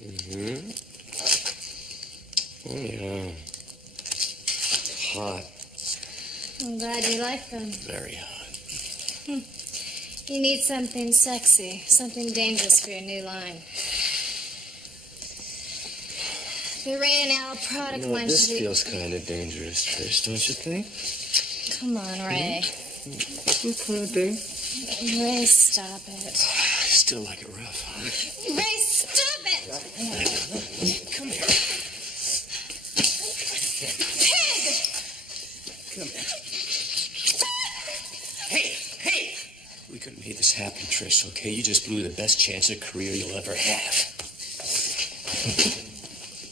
Mm-hmm. Oh, yeah. Hot. I'm glad you like them. Very hot. You need something sexy, something dangerous for your new line. The Ray and Al product line This should be... feels kind of dangerous, Trish, don't you think? Come on, Ray. What kind of thing? Ray, stop it. I still like it rough, huh? Ray, stop it! Come here. Pig! Come here. Hey! We couldn't make this happen, Trish, okay? You just blew the best chance of career you'll ever have.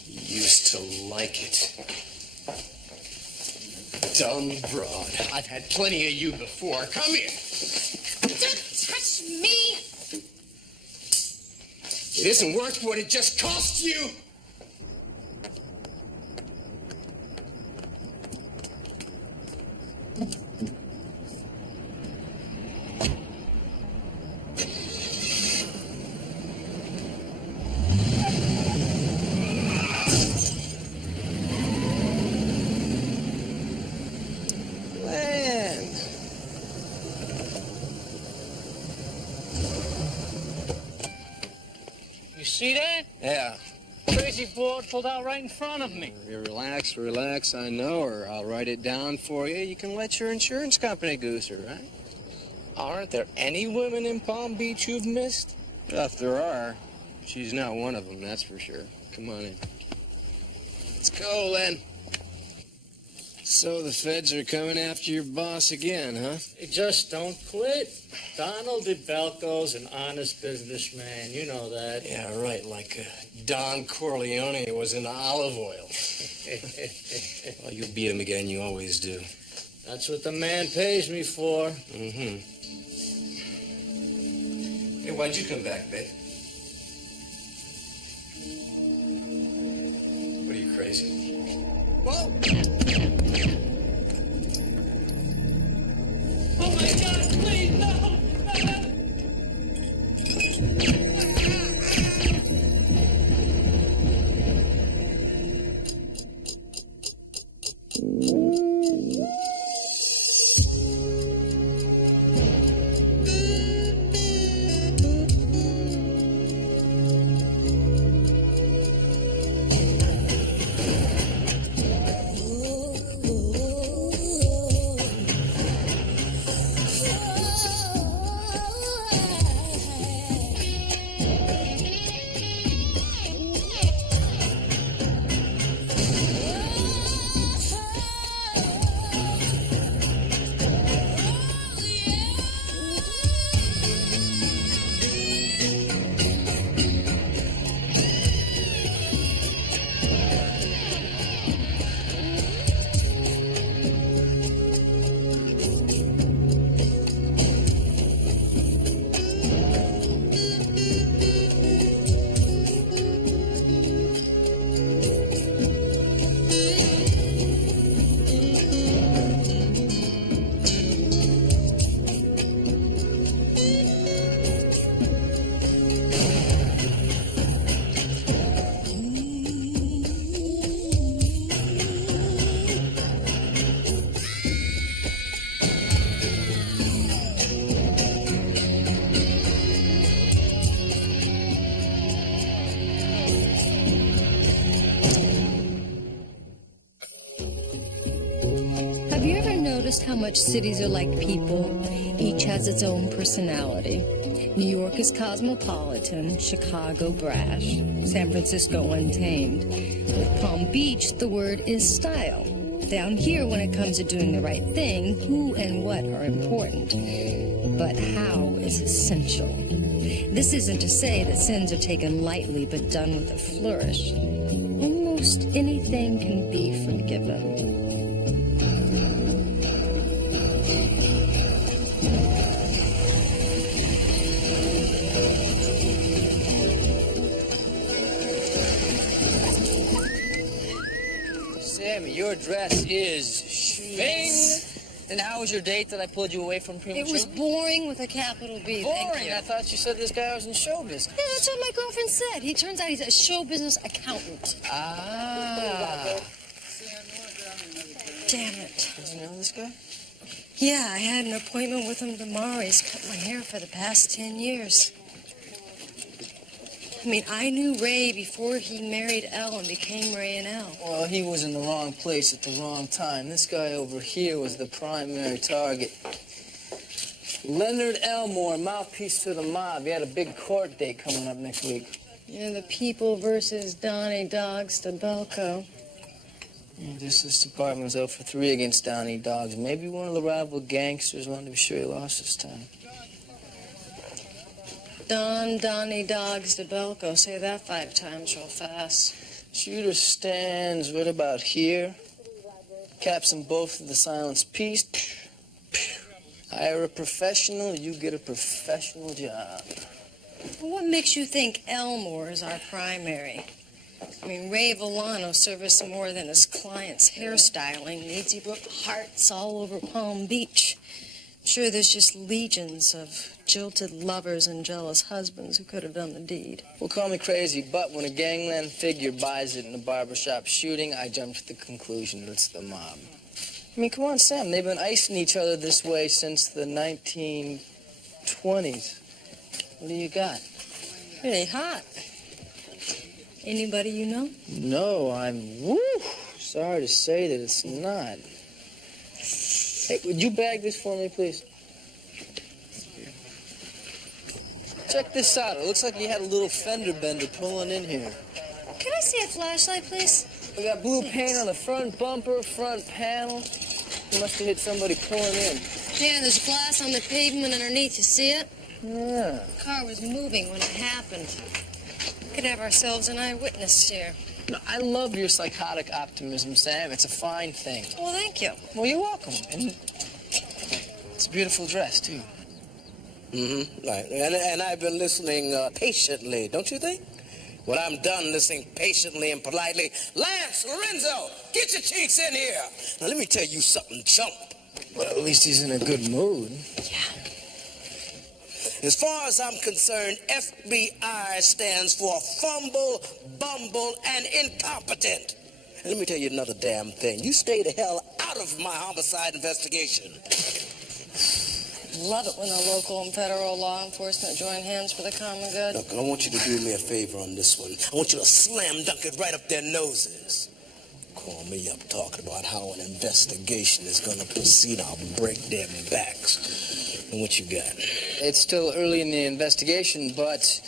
You used to like it. Dumb broad. I've had plenty of you before. Come here. Don't touch me! It isn't worth what it just cost you. See that? Yeah. Crazy board pulled out right in front of me. You relax, I know her. I'll write it down for you. You can let your insurance company goose her, right? Aren't there any women in Palm Beach you've missed? Well, if there are, she's not one of them, that's for sure. Come on in. Let's go, Len. So the feds are coming after your boss again, huh? They just don't quit. Donald DeBelco's an honest businessman. You know that. Yeah, right, like Don Corleone was in olive oil. Well, you'll beat him again, you always do. That's what the man pays me for. Mm-hmm. Hey, why'd you come back, babe? What are you, crazy? Whoa! Oh, my God, please, no! How much cities are like people. Each has its own personality. New York is cosmopolitan, Chicago brash, San Francisco untamed. With Palm Beach, the word is style. Down here, when it comes to doing the right thing, who and what are important. But how is essential. This isn't to say that sins are taken lightly but done with a flourish. Almost anything can be forgiven. Sammy, your dress is schving. And how was your date that I pulled you away from premature? It was boring with a capital B. Thank Boring. you. I thought you said this guy was in show business. Yeah, that's what my girlfriend said. He turns out he's a show business accountant. Ah. Damn it. Did you know this guy? Yeah, I had an appointment with him tomorrow. He's cut my hair for the past 10 years. I mean, I knew Ray before he married Elle and became Ray and Elle. Well, he was in the wrong place at the wrong time. This guy over here was the primary target. Leonard Elmore, mouthpiece to the mob. He had a big court date coming up next week. Yeah, the people versus Donnie Dogs Stabelco. This department was out for 3 against Donnie Dogs. Maybe one of the rival gangsters wanted to be sure he lost this time. Donnie Dogs Stabelco. Say that 5 times real fast. Shooter stands right about here. Caps them both with the silence piece. Hire a professional, you get a professional job. Well, what makes you think Elmore is our primary? I mean, Ray Villano serviced more than his client's hairstyling needs. He broke hearts all over Palm Beach. I'm sure there's just legions of jilted lovers and jealous husbands who could have done the deed. Well, call me crazy, but when a gangland figure buys it in a barbershop shooting, I jump to the conclusion that it's the mob. I mean, come on, Sam. They've been icing each other this way since the 1920s. What do you got? Really hot. Anybody you know? No, I'm sorry to say that it's not. Hey, would you bag this for me, please? Check this out. It looks like you had a little fender bender pulling in here. Can I see a flashlight, please? We got blue paint on the front bumper, front panel. You must have hit somebody pulling in. Yeah, there's glass on the pavement underneath. You see it? Yeah. The car was moving when it happened. We could have ourselves an eyewitness here. No, I love your psychotic optimism, Sam. It's a fine thing. Well, thank you. Well, you're welcome. And it's a beautiful dress, too. Mm-hmm. Right. And I've been listening patiently, don't you think? When I'm done listening patiently and politely, Lance, Lorenzo, get your cheeks in here. Now, let me tell you something, chump. Well, at least he's in a good mood. Yeah. As far as I'm concerned, FBI stands for fumble, bumble, and incompetent. And let me tell you another damn thing. You stay the hell out of my homicide investigation. Love it when the local and federal law enforcement join hands for the common good. Look, I want you to do me a favor on this one. I want you to slam dunk it right up their noses. Call me up talking about how an investigation is going to proceed. I'll break their backs. And what you got? It's still early in the investigation, but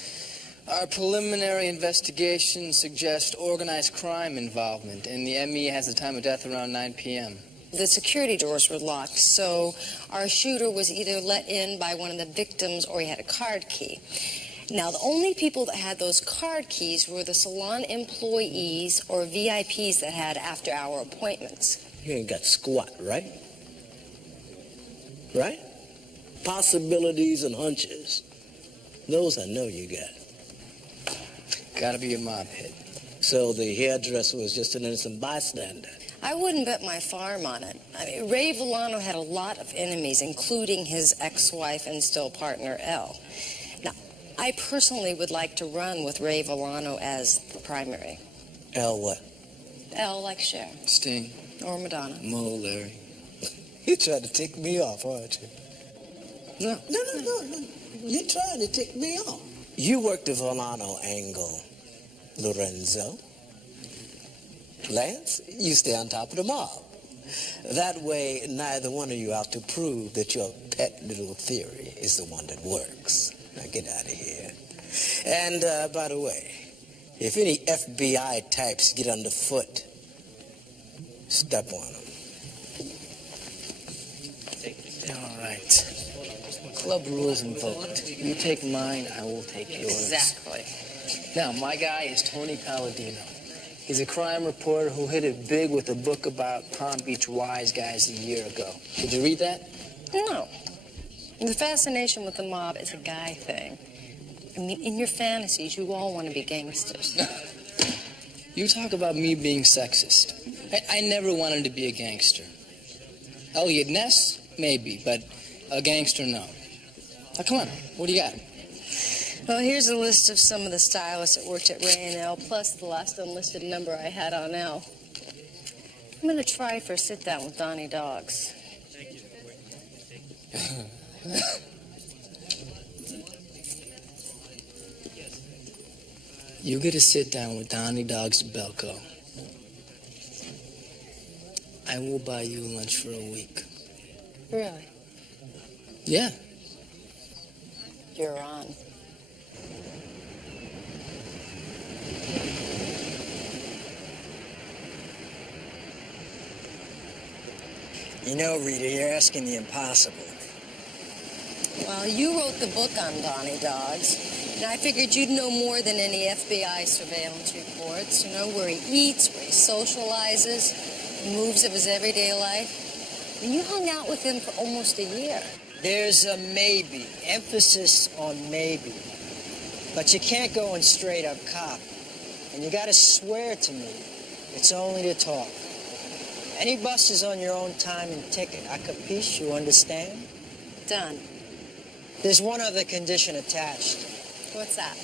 our preliminary investigation suggests organized crime involvement, and the ME has the time of death around 9 p.m. The security doors were locked, so our shooter was either let in by one of the victims or he had a card key. Now, the only people that had those card keys were the salon employees or VIPs that had after-hour appointments. You ain't got squat, right? Right? Possibilities and hunches. Those I know you got. Gotta be a mob hit. So the hairdresser was just an innocent bystander. I wouldn't bet my farm on it. I mean, Ray Villano had a lot of enemies, including his ex-wife and still partner, Elle. Now, I personally would like to run with Ray Villano as the primary. Elle what? Elle like Cher. Sting. Or Madonna. Mo, Larry. You're trying to tick me off, aren't you? No. No. You're trying to tick me off. You work the Villano angle, Lorenzo. Lance, you stay on top of the mob. That way, neither one of you out to prove that your pet little theory is the one that works. Now get out of here. And, by the way, if any FBI types get underfoot, step on them. All right. Club rules invoked. You take mine, I will take yours. Exactly. Now, my guy is Tony Palladino. He's a crime reporter who hit it big with a book about Palm Beach wise guys a year ago. Did you read that? No. The fascination with the mob is a guy thing. I mean, in your fantasies, you all want to be gangsters. You talk about me being sexist. I never wanted to be a gangster. Elliot Ness, maybe, but a gangster, no. Now, come on, what do you got? Well, here's a list of some of the stylists that worked at Ray and L, plus the last unlisted number I had on L. I'm gonna try for a sit-down with Donnie Dogs. You get to sit down with Donnie Dogs Belko. I will buy you lunch for a week. Really? Yeah. You're on. You know, Rita, you're asking the impossible. Well, you wrote the book on Donnie Dogs, and I figured you'd know more than any FBI surveillance reports. You know, where he eats, where he socializes, moves of his everyday life. And you hung out with him for almost a year. There's a maybe, emphasis on maybe. But you can't go in straight up cop. And you gotta swear to me it's only to talk. Any bus is on your own time and ticket. A capiche, you understand? Done. There's one other condition attached. What's that?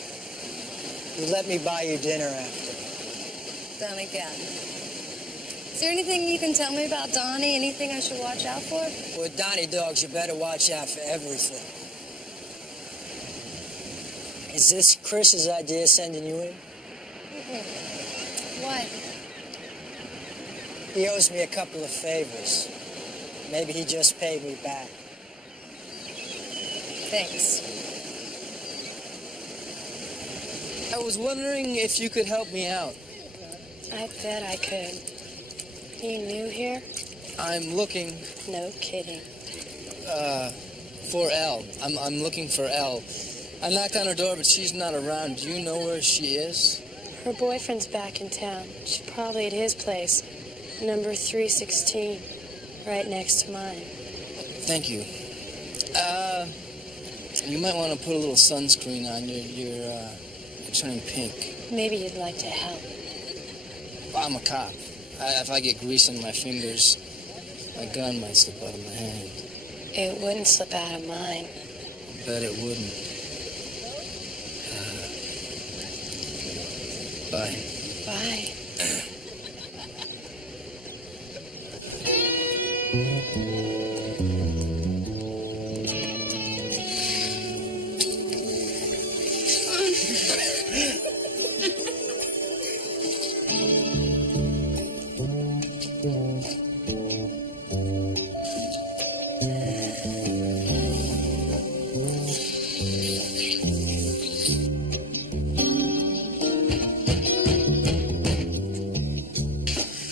You let me buy you dinner after. Done again. Is there anything you can tell me about Donnie? Anything I should watch out for? With Donnie Dogs, you better watch out for everything. Is this Chris's idea sending you in? What? He owes me a couple of favors. Maybe he just paid me back. Thanks. I was wondering if you could help me out. I bet I could. You new here? I'm looking, No kidding. for Elle. I'm looking for Elle. I knocked on her door, but she's not around. Do you know where she is? Her boyfriend's back in town. She's probably at his place. Number 316, right next to mine. Thank you. You might want to put a little sunscreen on. You're turning pink. Maybe you'd like to help. I'm a cop. If I get grease on my fingers, my gun might slip out of my hand. It wouldn't slip out of mine. Bet it wouldn't. Bye. Bye.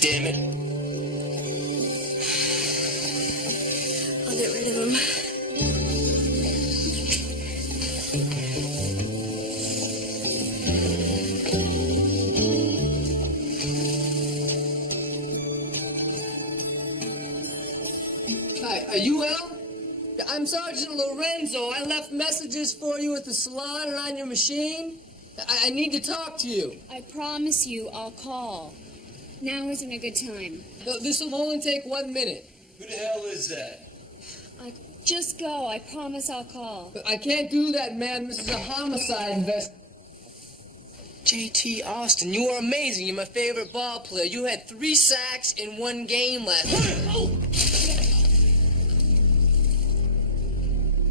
Damn it. I'll get rid of him. Hi, are you Elle? I'm Sergeant Lorenzo. I left messages for you at the salon and on your machine. I need to talk to you. I promise you I'll call. Now isn't a good time. This will only take 1 minute. Who the hell is that? Just go. I promise I'll call. I can't do that, man. This is a homicide investigation. J.T. Austin, you are amazing. You're my favorite ball player. You had 3 sacks in 1 game last night. Oh!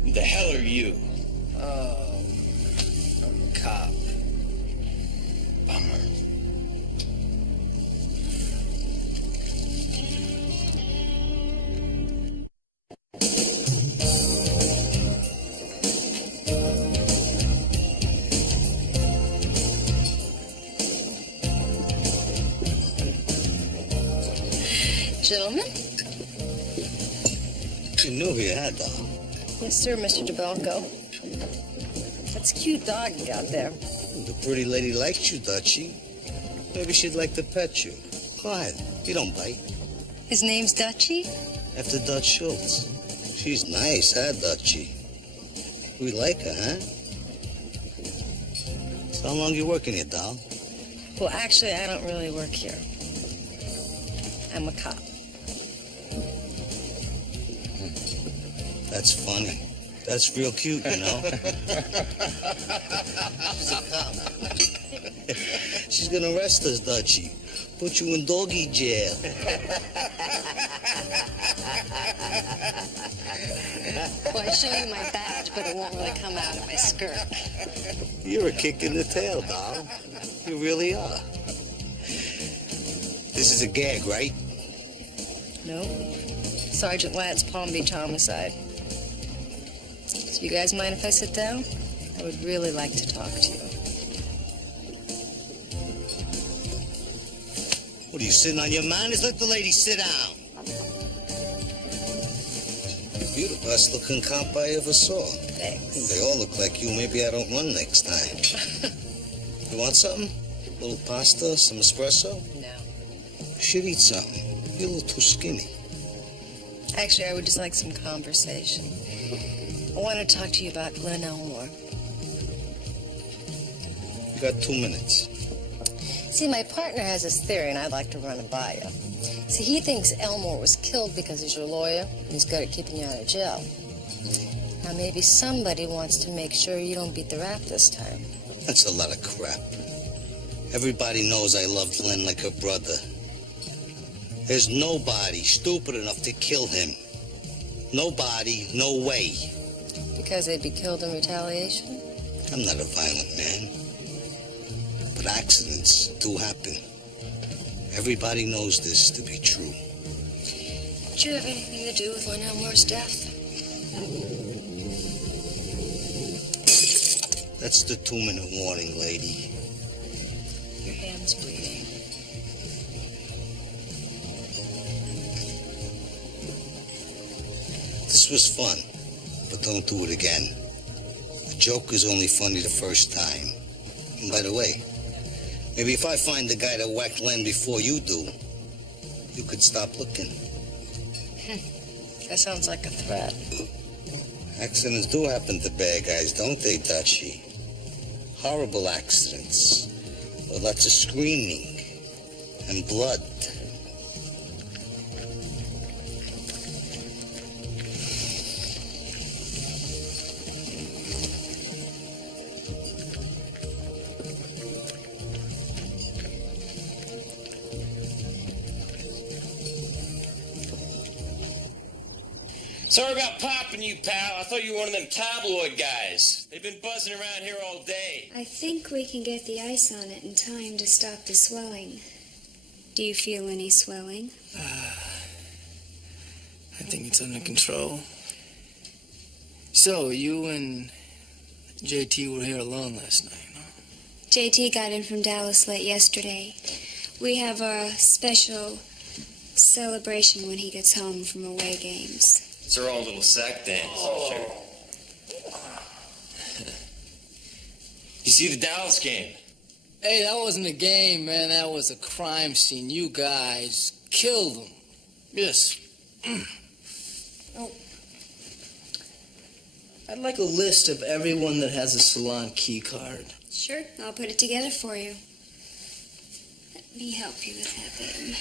Who the hell are you? Oh, I'm a cop. Bummer. Gentlemen? You knew he had, though. Yes, sir, Mr. DeBelco. That's a cute dog you got there. The pretty lady likes you, Dutchie. Maybe she'd like to pet you. Go ahead. You don't bite. His name's Dutchie? After Dutch Schultz. She's nice, huh, Dutchie? We like her, huh? So how long you working here, doll? Well, actually, I don't really work here. I'm a cop. That's funny. That's real cute, you know? She's a cop. She's gonna arrest us, Dutchie. Put you in doggy jail. Well, I show you my badge, but it won't really come out of my skirt. You're a kick in the tail, doll. You really are. This is a gag, right? No. Sergeant Lance, Palm Beach Homicide. So you guys mind if I sit down? I would really like to talk to you. What are you sitting on your manners? Let the lady sit down. You're the best looking cop I ever saw. Thanks. They all look like you. Maybe I don't run next time. You want something? A little pasta, some espresso? No. You should eat something. You're a little too skinny. Actually, I would just like some conversation. I want to talk to you about Glenn Elmore. You got 2 minutes. See, my partner has this theory, and I'd like to run it by you. See, he thinks Elmore was killed because he's your lawyer, and he's good at keeping you out of jail. Now, maybe somebody wants to make sure you don't beat the rap this time. That's a lot of crap. Everybody knows I love Glenn like a brother. There's nobody stupid enough to kill him. Nobody, no way. Because they'd be killed in retaliation? I'm not a violent man. But accidents do happen. Everybody knows this to be true. Did you have anything to do with Glenn Elmore's death? That's the 2-minute warning, lady. Your hand's bleeding. This was fun, but don't do it again. A joke is only funny the first time. And by the way, maybe if I find the guy that whacked Len before you do, you could stop looking. That sounds like a threat. Accidents do happen to bad guys, don't they, Dutchie? Horrible accidents. With lots of screaming and blood. Sorry about popping you, pal. I thought you were one of them tabloid guys. They've been buzzing around here all day. I think we can get the ice on it in time to stop the swelling. Do you feel any swelling? I think it's under control. So, you and JT were here alone last night, huh? JT got in from Dallas late yesterday. We have our special celebration when he gets home from away games. It's our own little sack dance. Sure. You see the Dallas game? Hey, that wasn't a game, man. That was a crime scene. You guys killed them. Yes. Oh. I'd like a list of everyone that has a salon key card. Sure, I'll put it together for you. Let me help you with that, babe.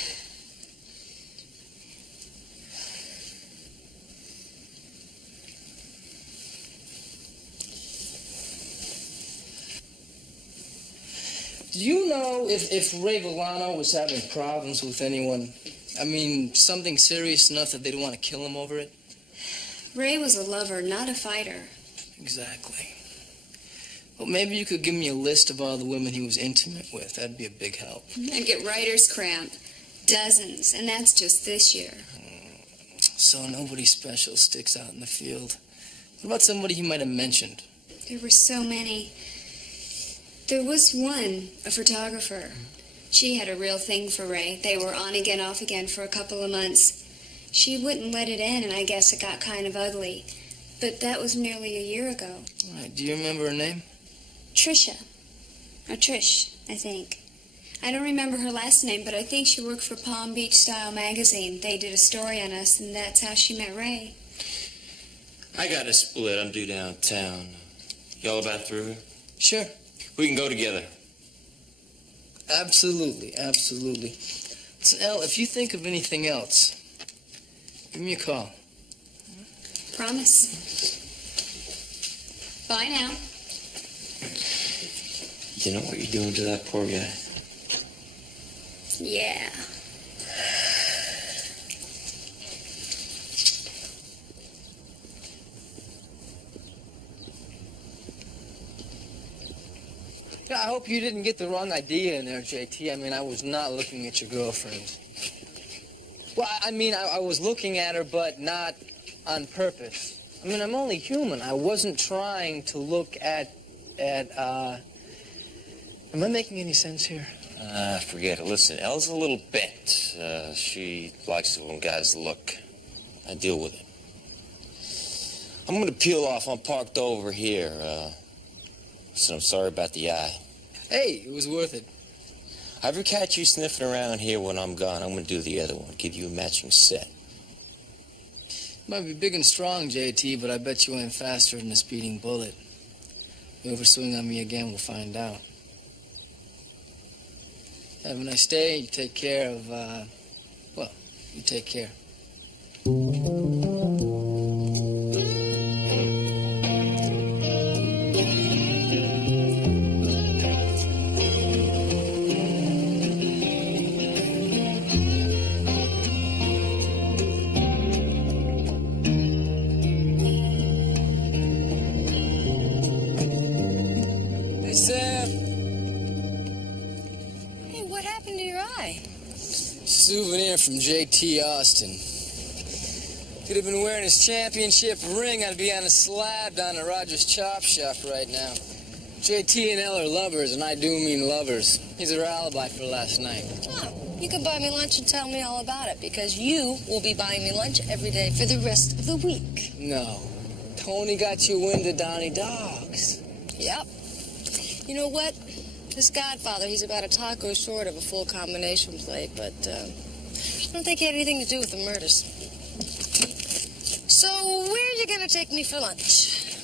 Do you know if Ray Villano was having problems with anyone? I mean, something serious enough that they'd want to kill him over it? Ray was a lover, not a fighter. Exactly. Well, maybe you could give me a list of all the women he was intimate with. That'd be a big help. I'd get writer's cramp. Dozens, and that's just this year. So nobody special sticks out in the field. What about somebody he might have mentioned? There were so many. There was one, a photographer. She had a real thing for Ray. They were on again, off again for a couple of months. She wouldn't let it end, and I guess it got kind of ugly. But that was nearly a year ago. All right, do you remember her name? Trisha. Or Trish, I think. I don't remember her last name, but I think she worked for Palm Beach Style magazine. They did a story on us, and that's how she met Ray. I got a split. I'm due downtown. Y'all about through? Sure. We can go together. Absolutely, absolutely. So, Elle, if you think of anything else, give me a call. promise. Bye now. You know what you're doing to that poor guy? Yeah. Yeah, I hope you didn't get the wrong idea in there, JT. I mean, I was not looking at your girlfriend. Well, I mean, I was looking at her, but not on purpose. I mean, I'm only human. I wasn't trying to look at, am I making any sense here? Forget it. Listen, Elle's a little bent. She likes it when guys look. I deal with it. I'm gonna peel off. I'm parked over here. So I'm sorry about the eye. Hey, it was worth it. If I ever catch you sniffing around here when I'm gone, I'm gonna do the other one. Give you a matching set. Might be big and strong, JT, but I bet you ain't faster than a speeding bullet. If you ever swing on me again, we'll find out. Have a nice day. You take care of, well, you take care. Hey, Sam. Hey, what happened to your eye? Souvenir from J.T. Austin. Could have been wearing his championship ring. I'd be on a slab down at Rogers Chop Shop right now. J.T. and Elle are lovers, and I do mean lovers. He's her alibi for last night. Oh, you can buy me lunch and tell me all about it, because you will be buying me lunch every day for the rest of the week. No. Tony got you into Donnie Dogs. Yep. You know what? This Godfather, he's about a taco short of a full combination plate, but I don't think he had anything to do with the murders. So, where are you going to take me for lunch?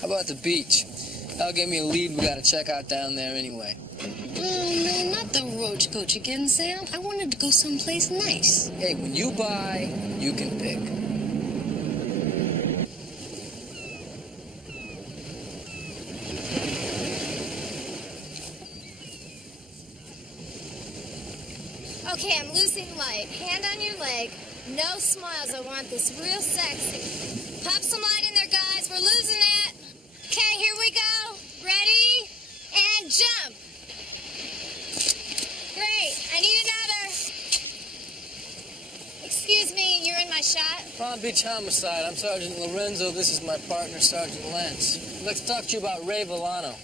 How about the beach? Elle gave me a lead we gotta check out down there anyway. Oh, no, not the roach coach again, Sam. I wanted to go someplace nice. Hey, when you buy, you can pick. Okay, I'm losing light. Hand on your leg. No smiles. I want this real sexy. Pop some light in there, guys. We're losing it. Okay, here we go. Ready? And jump. Great. I need another. Excuse me, you're in my shot? Palm Beach Homicide. I'm Sergeant Lorenzo. This is my partner, Sergeant Lance. I'd like to talk to you about Ray Villano.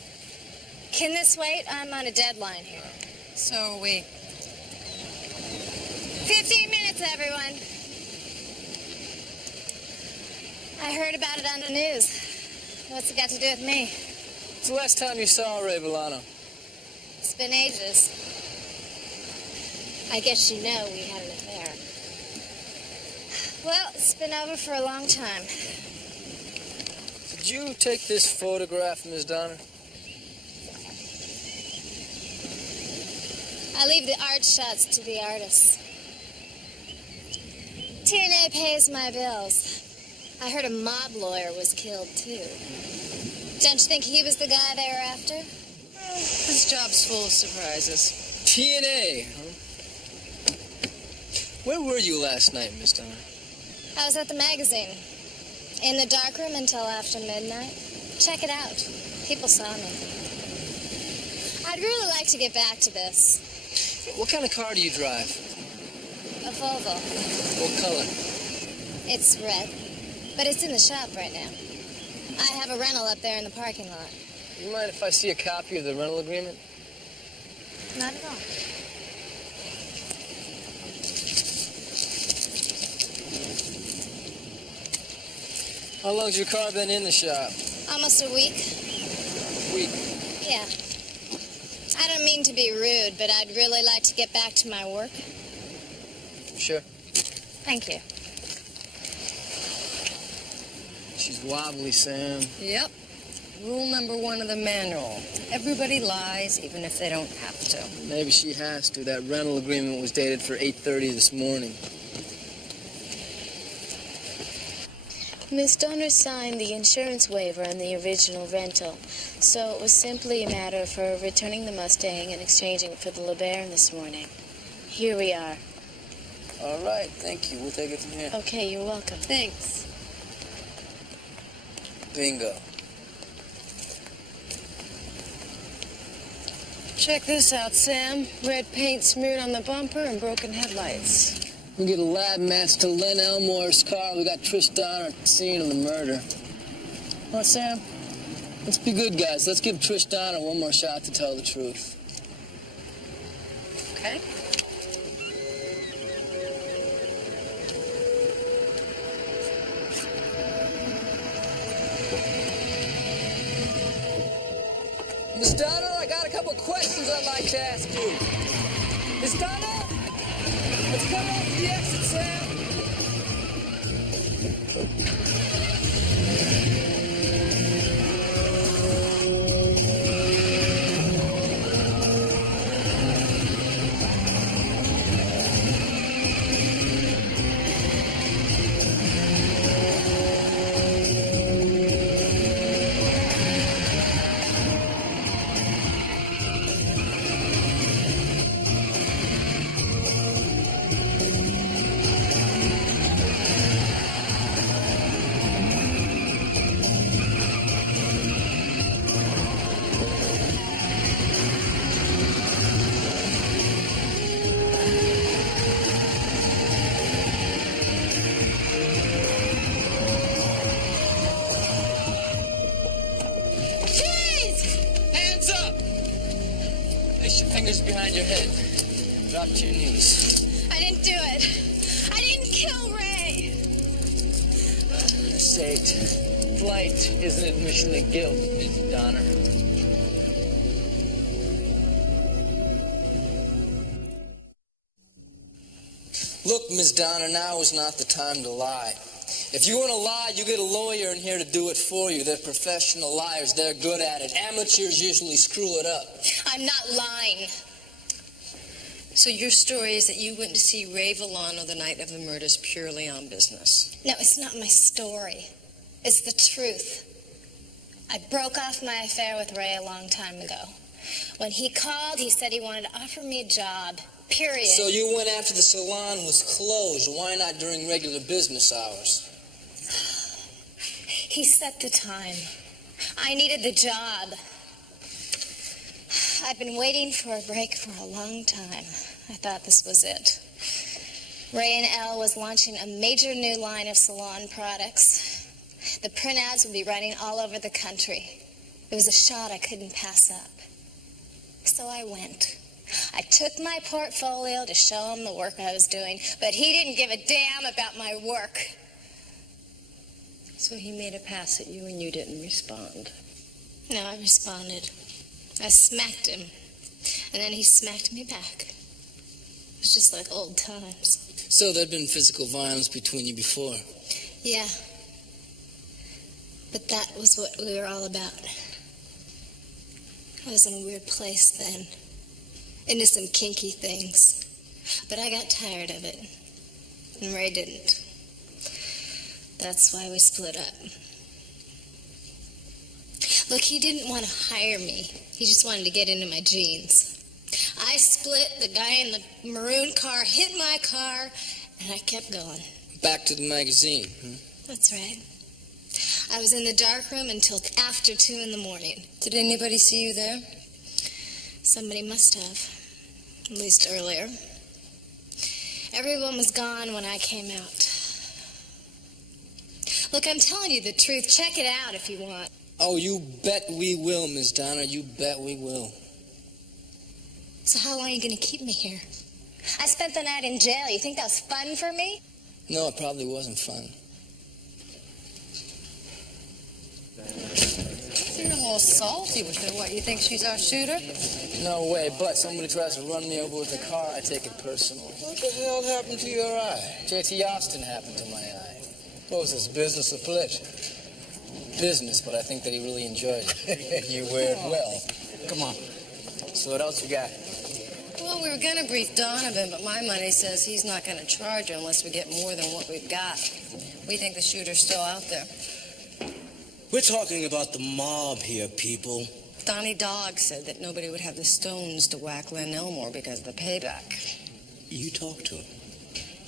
Can this wait? I'm on a deadline here. So are we. 15 minutes, everyone. I heard about it on the news. What's it got to do with me? When's the last time you saw Ray Villano? It's been ages. I guess you know we had an affair. Well, it's been over for a long time. Did you take this photograph, Ms. Donner? I leave the art shots to the artists. TNA pays my bills. I heard a mob lawyer was killed, too. Don't you think he was the guy they were after? Well, this job's full of surprises. TNA, huh? Where were you last night, Miss Donner? I was at the magazine. In the darkroom until after midnight. Check it out. People saw me. I'd really like to get back to this. What kind of car do you drive? A Volvo. What color? It's red. But it's in the shop right now. I have a rental up there in the parking lot. You mind if I see a copy of the rental agreement? Not at all. How long's your car been in the shop? Almost a week. Week. Yeah. I don't mean to be rude, but I'd really like to get back to my work. Sure. Thank you. She's wobbly, Sam. Yep. Rule number 1 of the manual. Everybody lies, even if they don't have to. Maybe she has to. That rental agreement was dated for 8:30 this morning. Miss Donner signed the insurance waiver on the original rental, so it was simply a matter of her returning the Mustang and exchanging it for the LeBaron this morning. Here we are. All right, thank you. We'll take it from here. Okay, you're welcome. Thanks. Bingo. Check this out, Sam. Red paint smeared on the bumper and broken headlights. We get a lab match to Len Elmore's car. We got Trish Donner at the scene of the murder. What, Sam? Let's be good guys. Let's give Trish Donner one more shot to tell the truth. Okay. Miss Donner, I got a couple questions I'd like to ask you. Miss Donner? Let's come off the exit, Sam. Fingers behind your head. Drop to your knees. I didn't do it. I didn't kill Ray. You're saved. Flight is an admission of guilt, Miss Donner. Look, Miss Donner, now is not the time to lie. If you want to lie, you get a lawyer in here to do it for you. They're professional liars. They're good at it. Amateurs usually screw it up. I'm not lying. So your story is that you went to see Ray Villano the night of the murders purely on business. No, it's not my story. It's the truth. I broke off my affair with Ray a long time ago. When he called, he said he wanted to offer me a job, period. So you went after the salon was closed. Why not during regular business hours? He set the time. I needed the job. I've been waiting for a break for a long time. I thought this was it. Ray and Elle was launching a major new line of salon products. The print ads would be running all over the country. It was a shot I couldn't pass up. So I went. I took my portfolio to show him the work I was doing, but he didn't give a damn about my work. So he made a pass at you and you didn't respond. No, I responded. I smacked him, and then he smacked me back. It was just like old times. So there'd been physical violence between you before? Yeah. But that was what we were all about. I was in a weird place then, into some kinky things. But I got tired of it, and Ray didn't. That's why we split up. Look, he didn't want to hire me. He just wanted to get into my jeans. I split, the guy in the maroon car hit my car, and I kept going. Back to the magazine, That's right. I was in the dark room until after 2 in the morning. Did anybody see you there? Somebody must have, at least earlier. Everyone was gone when I came out. Look, I'm telling you the truth. Check it out if you want. Oh, you bet we will, Miss Donner. You bet we will. So how long are you going to keep me here? I spent the night in jail. You think that was fun for me? No, it probably wasn't fun. You're a little salty with her. What, you think she's our shooter? No way, but somebody tries to run me over with a car, I take it personally. What the hell happened to your eye? J.T. Austin happened to my eye. What was this, business or pleasure? Business, but I think that he really enjoyed it. You wear it well. Come on. So what else you got? Well, we were going to brief Donovan, but my money says he's not going to charge her unless we get more than what we've got. We think the shooter's still out there. We're talking about the mob here, people. Donnie Dogg said that nobody would have the stones to whack Len Elmore because of the payback. You talk to him.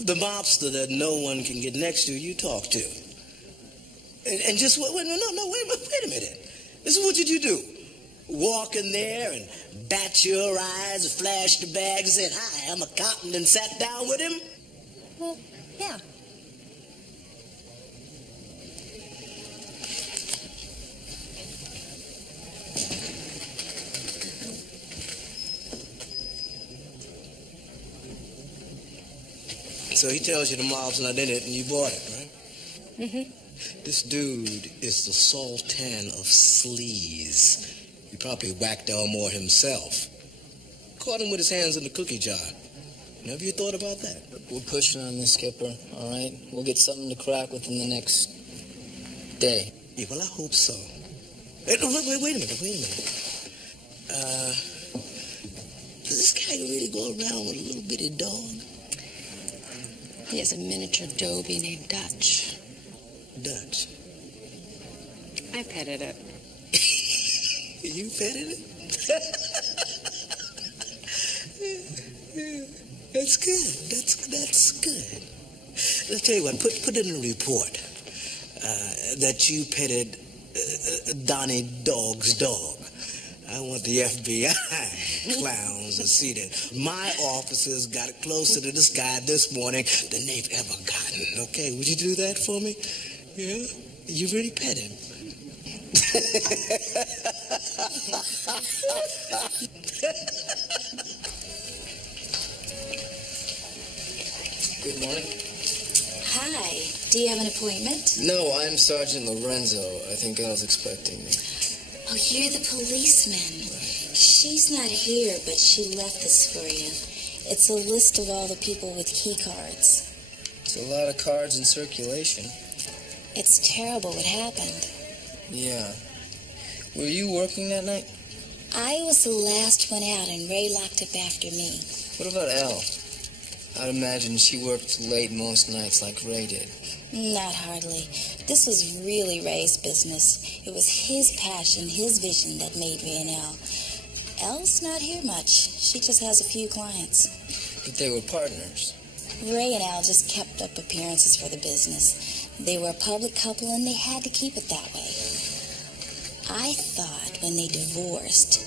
The mobster that no one can get next to, you talk to. And just, wait a minute. This is what did you do? Walk in there and bat your eyes, flash the bag and said, "Hi, I'm a cop," and then sat down with him? Well, yeah. So he tells you the mob's not in it and you bought it, right? Mm-hmm. This dude is the Sultan of Sleaze. He probably whacked Elmore himself. Caught him with his hands in the cookie jar. Have you thought about that? We're pushing on this, Skipper, all right? We'll get something to crack within the next day. Yeah, well, I hope so. Wait a minute. Does this guy really go around with a little bitty dog? He has a miniature Dobie named Dutch. Dutch? I petted it. You petted it? That's good. That's good. I'll tell you what, put in a report that you petted Donnie Dogg's dog. I want the FBI clowns to see that my officers got closer to this guy this morning than they've ever gotten. Okay, would you do that for me? Yeah? You really pet him. Good morning. Hi. Do you have an appointment? No, I'm Sergeant Lorenzo. I think Al's expecting me. Oh, you're the policeman. She's not here, but she left this for you. It's a list of all the people with key cards. It's a lot of cards in circulation. It's terrible what happened. Yeah. Were you working that night? I was the last one out, and Ray locked up after me. What about Al? I'd imagine she worked late most nights like Ray did. Not hardly. This was really Ray's business. It was his passion, his vision that made Ray and Al. Al's not here much. She just has a few clients. But they were partners. Ray and Al just kept up appearances for the business. They were a public couple, and they had to keep it that way. I thought when they divorced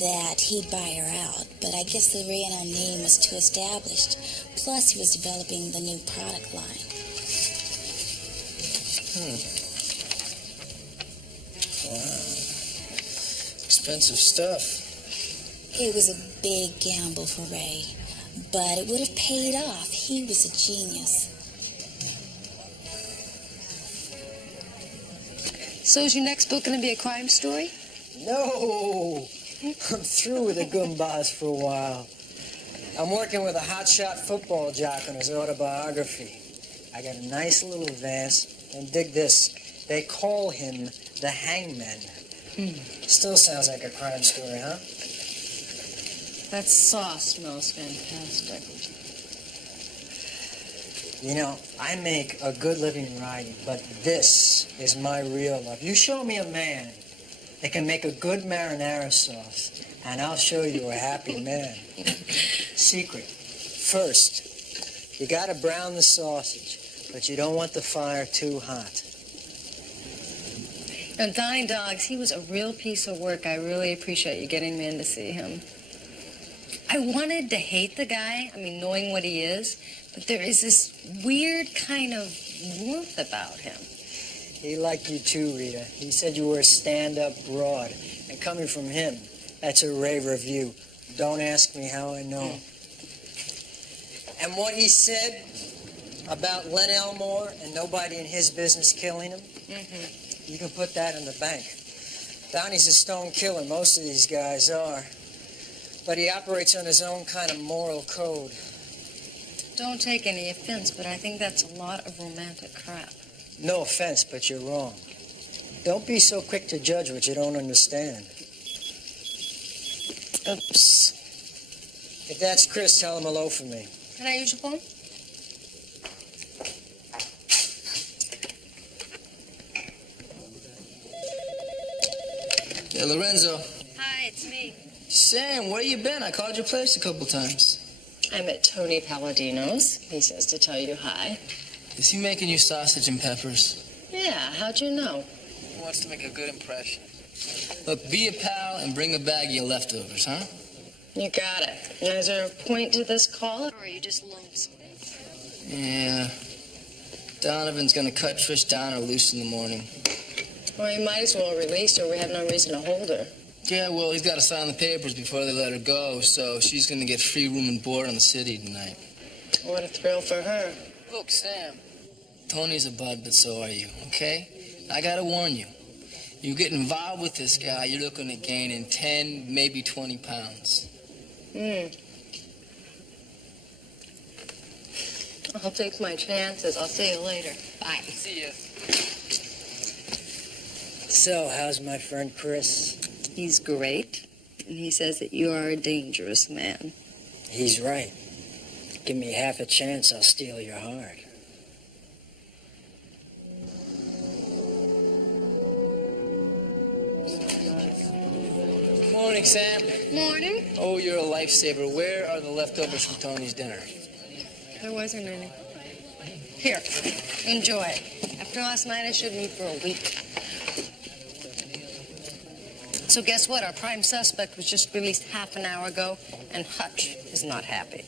that he'd buy her out, but I guess the Ray and Al name was too established. Plus, he was developing the new product line. Wow. Expensive stuff. It was a big gamble for Ray, but it would have paid off. He was a genius. So is your next book going to be a crime story? No! I'm through with the Goombas for a while. I'm working with a hotshot football jock on his autobiography. I got a nice little advance, and dig this. They call him the Hangman. Still sounds like a crime story, huh? That sauce smells fantastic. You know, I make a good living writing, but this is my real love. You show me a man that can make a good marinara sauce, and I'll show you a happy man. Secret. First, you gotta brown the sausage, but you don't want the fire too hot. Now, Donnie Doggs, he was a real piece of work. I really appreciate you getting me in to see him. I wanted to hate the guy, knowing what he is, but there is this weird kind of warmth about him. He liked you too, Rita. He said you were a stand-up broad. And coming from him, that's a rave review. Don't ask me how I know. And what he said about Len Elmore and nobody in his business killing him, you can put that in the bank. Donnie's a stone killer. Most of these guys are. But he operates on his own kind of moral code. Don't take any offense, but I think that's a lot of romantic crap. No offense, but you're wrong. Don't be so quick to judge what you don't understand. Oops. If that's Chris, tell him hello for me. Can I use your phone? Yeah, Lorenzo. Hi, it's me. Sam, where you been? I called your place a couple times. I'm at Tony Palladino's. He says to tell you hi. Is he making you sausage and peppers? Yeah, how'd you know? He wants to make a good impression. Look, be a pal and bring a bag of your leftovers, huh? You got it. Now, is there a point to this call, or are you just lonesome? Yeah. Donovan's gonna cut Trish down or loose in the morning. Well, you might as well release her. We have no reason to hold her. Yeah, well, he's got to sign the papers before they let her go, so she's gonna get free room and board on the city tonight. What a thrill for her. Look, Sam. Tony's a bud, but so are you, okay? I gotta warn you. You get involved with this guy, you're looking at gaining 10, maybe 20 pounds. I'll take my chances. I'll see you later. Bye. See ya. So, how's my friend Chris? He's great, and he says that you are a dangerous man. He's right. Give me half a chance, I'll steal your heart. Morning, Sam. Morning. Oh, you're a lifesaver. Where are the leftovers from Tony's dinner? There wasn't any. Here, enjoy it. After last night, I shouldn't eat for a week. So guess what? Our prime suspect was just released half an hour ago, and Hutch is not happy.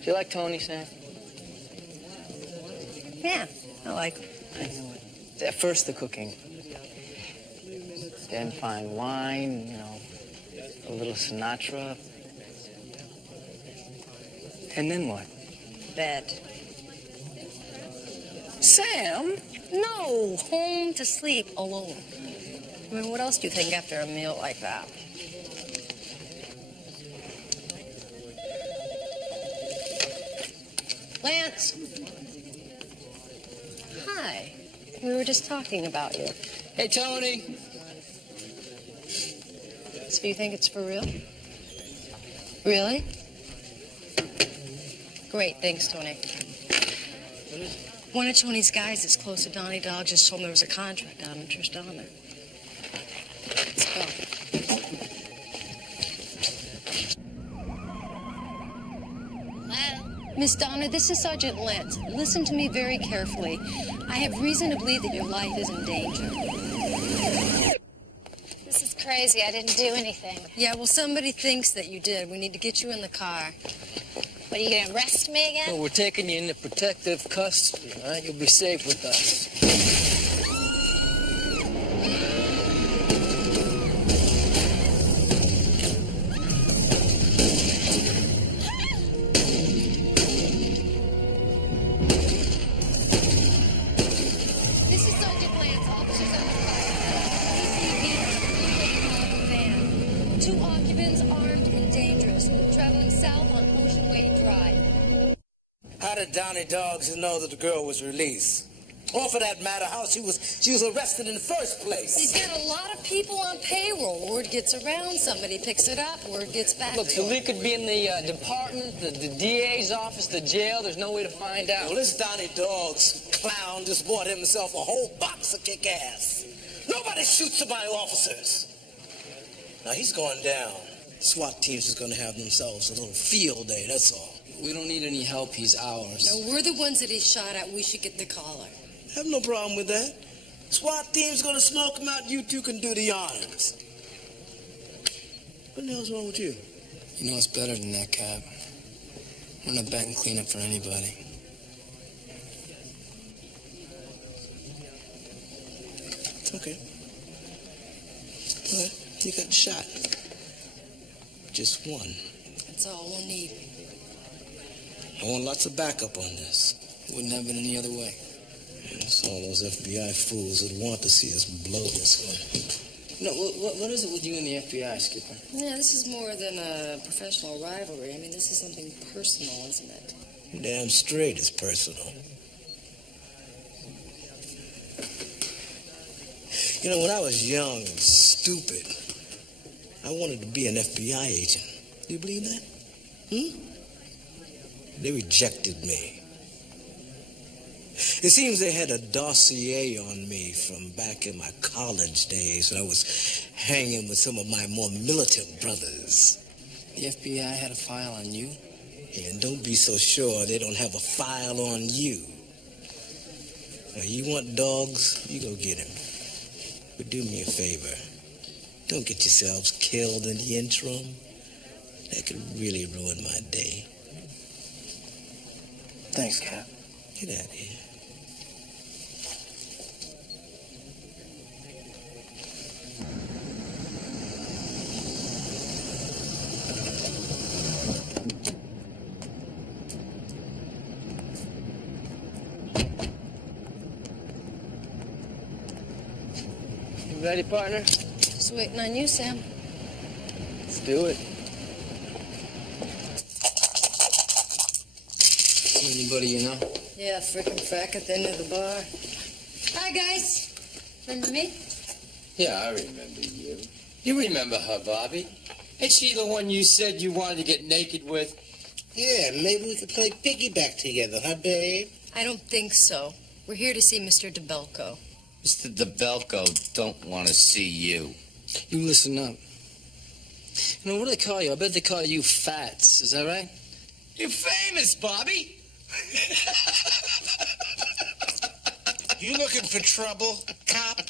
Do you like Tony, Sam? Yeah, I like him. At first, the cooking. Then fine wine, a little Sinatra. And then what? Bed. Sam? No, home to sleep alone. I mean, what else do you think after a meal like that? Lance. Hi. We were just talking about you. Hey, Tony. So you think it's for real? Really? Great, thanks, Tony. One of Tony's guys that's close to Donnie Dog just told me there was a contract out in Trish Donner. Let's go. Miss Donna, this is Sergeant Lance. Listen to me very carefully. I have reason to believe that your life is in danger. This is crazy. I didn't do anything. Yeah, well, somebody thinks that you did. We need to get you in the car. What, are you going to arrest me again? Well, we're taking you into protective custody, all right? You'll be safe with us. This is Sergeant Lance, officers on the van. Two occupants armed and dangerous, traveling south on Ocean Way Drive. How did Donnie Dogs know that the girl was released? Or for that matter, how she was arrested in the first place? He's got a lot of people on payroll. Word gets around, somebody picks it up, word gets back. Look, to the him. leak could be in the department, the DA's office, the jail. There's no way to find out. Well, this Donnie Dogs clown just bought himself a whole box of kick-ass. Nobody shoots at my officers. Now, he's going down. SWAT teams is going to have themselves a little field day, that's all. We don't need any help. He's ours. No, we're the ones that he shot at. We should get the collar. I have no problem with that. SWAT team's going to smoke him out. You two can do the honors. What the hell's wrong with you? You know it's better than that, Cap. We're not batting cleanup for anybody. Okay. All right, you got the shot. Just one. That's all we'll need. I want lots of backup on this. Wouldn't have it any other way. It's all those FBI fools that want to see us blow this one. No, what is it with you and the FBI, Skipper? Yeah, this is more than a professional rivalry. I mean, this is something personal, isn't it? Damn straight it's personal. You know, when I was young and stupid, I wanted to be an FBI agent. Do you believe that? They rejected me. It seems they had a dossier on me from back in my college days when I was hanging with some of my more militant brothers. The FBI had a file on you? And don't be so sure they don't have a file on you. Now, you want dogs? You go get him. But do me a favor. Don't get yourselves killed in the interim. That could really ruin my day. Thanks, Cap. Get out of here. You ready, partner? Just waiting on you, Sam. Let's do it. Anybody you know? Yeah, frickin' frack at the end of the bar. Hi, guys. Remember me? Yeah, I remember you. You remember her, Bobby? Ain't she the one you said you wanted to get naked with? Yeah, maybe we could play piggyback together, huh, babe? I don't think so. We're here to see Mr. DeBelco. Mr. DeBelco don't want to see you. You listen up. You know, what do they call you? I bet they call you Fats. Is that right? You're famous, Bobby. You looking for trouble, cop?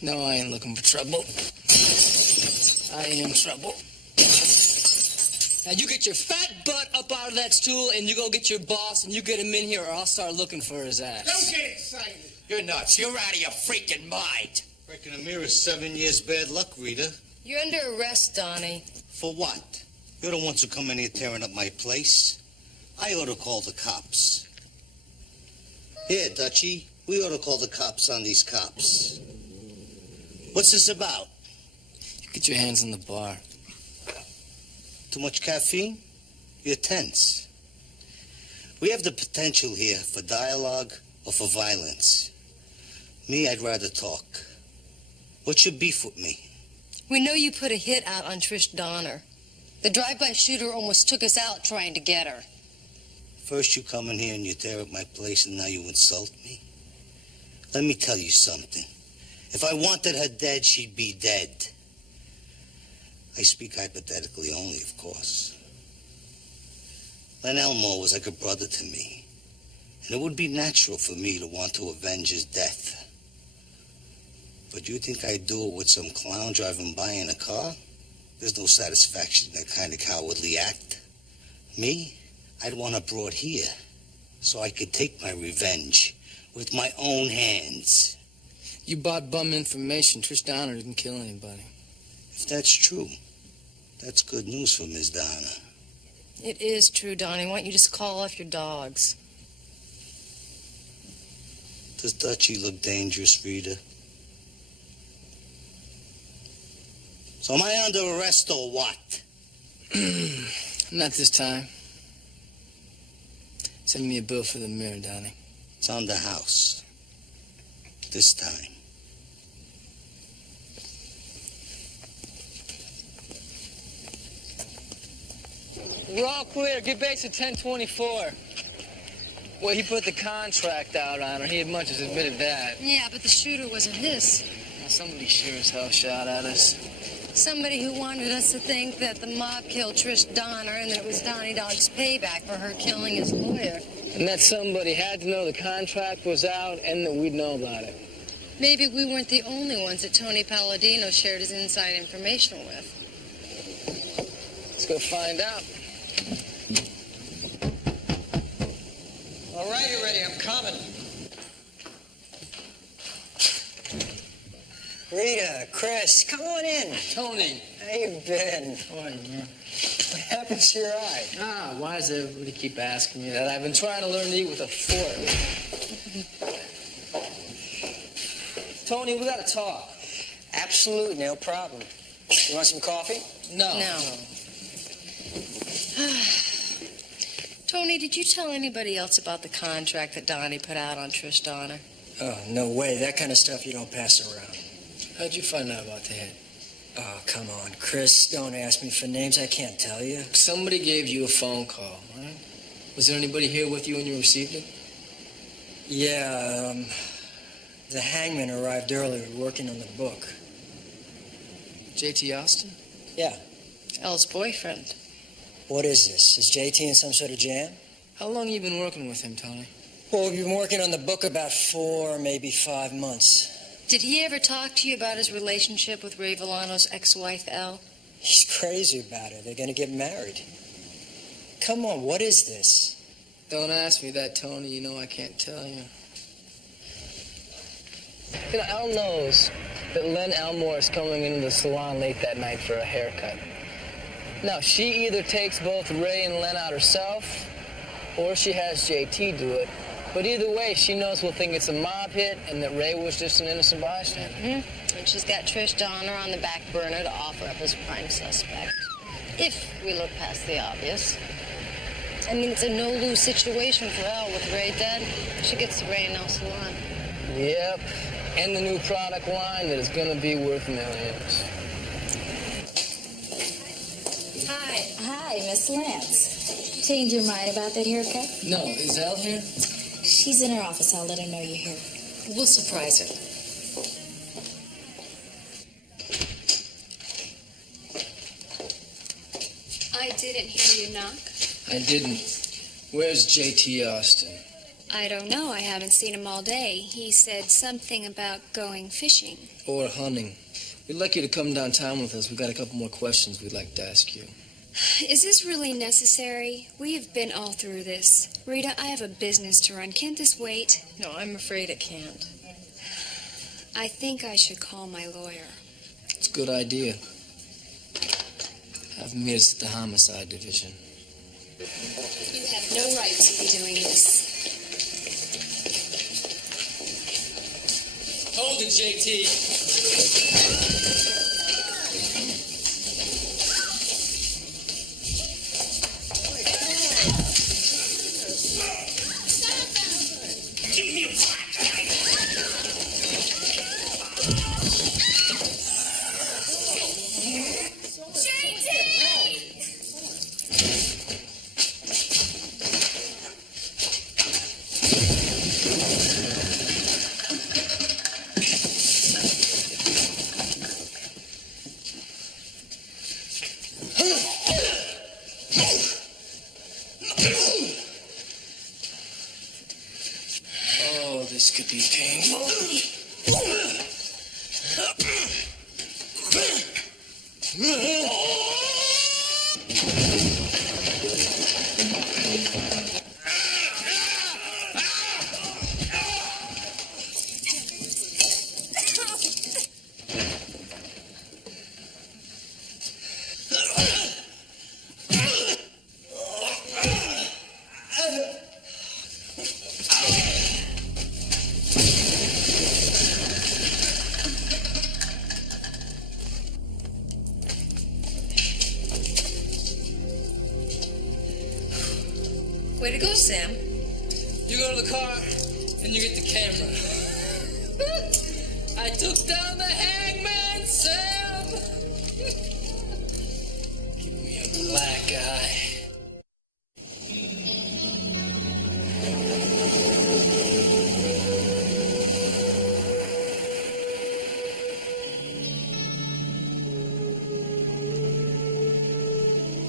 No, I ain't looking for trouble. I am trouble. Now you get your fat butt up out of that stool and you go get your boss and you get him in here or I'll start looking for his ass. Don't get excited. You're nuts. You're out of your freaking mind. Breaking a mirror is 7 years bad luck, Rita. You're under arrest, Donnie. For what? You're the ones who come in here tearing up my place. I ought to call the cops. Here, Dutchie, we ought to call the cops on these cops. What's this about? You get your hands on the bar. Too much caffeine? You're tense. We have the potential here for dialogue or for violence. Me, I'd rather talk. What's your beef with me? We know you put a hit out on Trish Donner. The drive-by shooter almost took us out trying to get her. First you come in here and you tear up my place and now you insult me? Let me tell you something. If I wanted her dead, she'd be dead. I speak hypothetically only, of course. Len Elmore was like a brother to me, and it would be natural for me to want to avenge his death. But you think I'd do it with some clown driving by in a car? There's no satisfaction in that kind of cowardly act. Me, I'd want her brought here so I could take my revenge with my own hands. You bought bum information. Trish Donner didn't kill anybody. If that's true, that's good news for Miss Donner. It is true, Donnie. Why don't you just call off your dogs? Does Dutchie look dangerous, Rita? So am I under arrest or what? Not this time. Send me a bill for the mirror, Donnie. It's on the house. This time. We're all clear. Get base at 1024. Well, he put the contract out on her. He had much as admitted that. Yeah, but the shooter wasn't his. Well, somebody sure as hell shot at us. Somebody who wanted us to think that the mob killed Trish Donner and that it was Donnie Dog's payback for her killing his lawyer. And that somebody had to know the contract was out and that we'd know about it. Maybe we weren't the only ones that Tony Palladino shared his inside information with. Let's go find out. All right, you ready? I'm coming. Rita, Chris, come on in. Tony. How you been? Boy, man. What happened to your eye? Why does everybody keep asking me that? I've been trying to learn to eat with a fork. Tony, we gotta talk. Absolutely, no problem. You want some coffee? No. Tony, did you tell anybody else about the contract that Donnie put out on Trish Donner? Oh, no way. That kind of stuff you don't pass around. How'd you find out about that? Oh, come on, Chris. Don't ask me for names. I can't tell you. Somebody gave you a phone call, right? Was there anybody here with you when you received it? Yeah, the hangman arrived earlier working on the book. J.T. Austin? Yeah. Elle's boyfriend. What is this? Is JT in some sort of jam? How long you been working with him, Tony? Well, we've been working on the book about 4, maybe 5 months. Did he ever talk to you about his relationship with Ray Villano's ex-wife, Elle? He's crazy about it. They're going to get married. Come on, what is this? Don't ask me that, Tony. You know I can't tell you. You know, Elle knows that Len Elmore is coming into the salon late that night for a haircut. Now, she either takes both Ray and Len out herself, or she has JT do it. But either way, she knows we'll think it's a mob hit and that Ray was just an innocent bystander. Mm-hmm. And she's got Trish Donner on the back burner to offer up as prime suspect. If we look past the obvious. I mean, it's a no-lose situation for Elle with Ray dead. She gets the Ray and Elle salon. Yep, and the new product line that is going to be worth millions. Hi, Miss Lance. Change your mind about that haircut? No, is Elle here? She's in her office. I'll let her know you're here. We'll surprise her. I didn't hear you knock. I didn't. Where's J.T. Austin? I don't know. I haven't seen him all day. He said something about going fishing. Or hunting. We'd like you to come downtown with us. We've got a couple more questions we'd like to ask you. Is this really necessary? We have been all through this. Rita, I have a business to run. Can't this wait? No, I'm afraid it can't. I think I should call my lawyer. It's a good idea. Have him meet us at the homicide division. You have no right to be doing this. Hold it, J.T. Oh, this could be painful. Way to go, Sam. You go to the car, and you get the camera. I took down the hangman, Sam! Give me a black eye.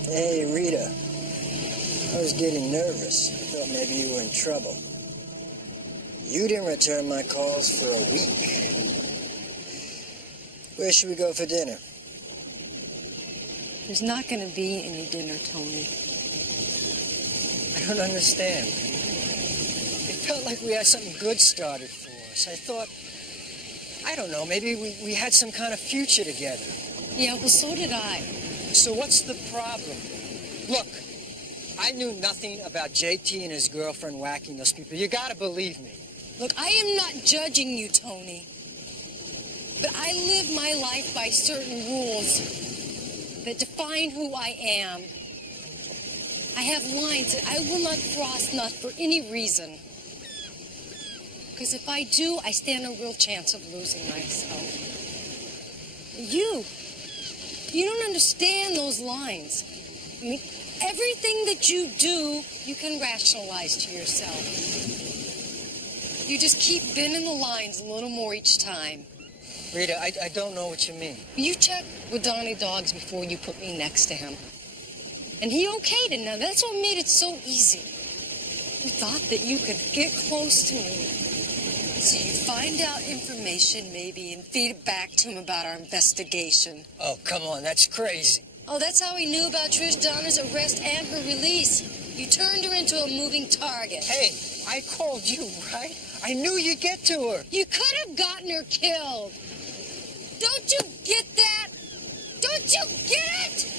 Hey, Rita. I was getting nervous. I thought maybe you were in trouble. You didn't return my calls for a week. Where should we go for dinner? There's not going to be any dinner, Tony. I don't understand. It felt like we had something good started for us. I thought, I don't know, maybe we had some kind of future together. Yeah, well, so did I. So what's the problem? Look, I knew nothing about JT and his girlfriend whacking those people. You gotta believe me. Look, I am not judging you, Tony. But I live my life by certain rules that define who I am. I have lines that I will not cross, not for any reason. Because if I do, I stand a real chance of losing myself. You don't understand those lines. I mean, everything that you do, you can rationalize to yourself. You just keep bending the lines a little more each time. Rita, I don't know what you mean. You checked with Donnie Doggs before you put me next to him. And he okayed it. Now, that's what made it so easy. We thought that you could get close to me. So you find out information, maybe, and feed it back to him about our investigation. Oh, come on, that's crazy. Oh, that's how he knew about Trish Donner's arrest and her release. You turned her into a moving target. Hey, I called you, right? I knew you'd get to her. You could have gotten her killed. Don't you get that? Don't you get it?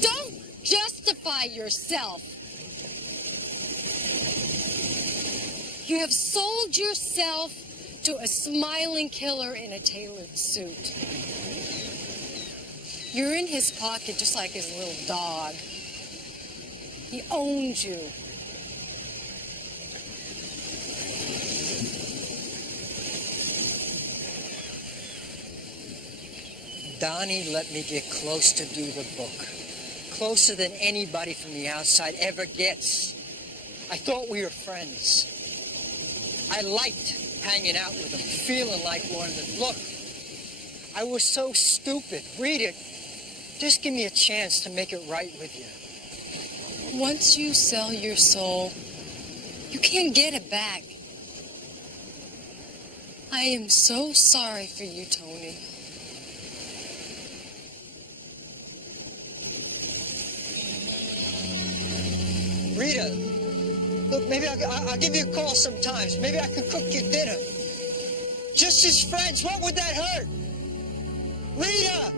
Don't justify yourself. You have sold yourself to a smiling killer in a tailored suit. You're in his pocket just like his little dog. He owns you. Donnie let me get close to do the book. Closer than anybody from the outside ever gets. I thought we were friends. I liked hanging out with him, feeling like one. Look, I was so stupid. Read it. Just give me a chance to make it right with you. Once you sell your soul, you can't get it back. I am so sorry for you, Tony. Rita, look, maybe I'll give you a call sometimes. Maybe I can cook you dinner. Just as friends, what would that hurt? Rita!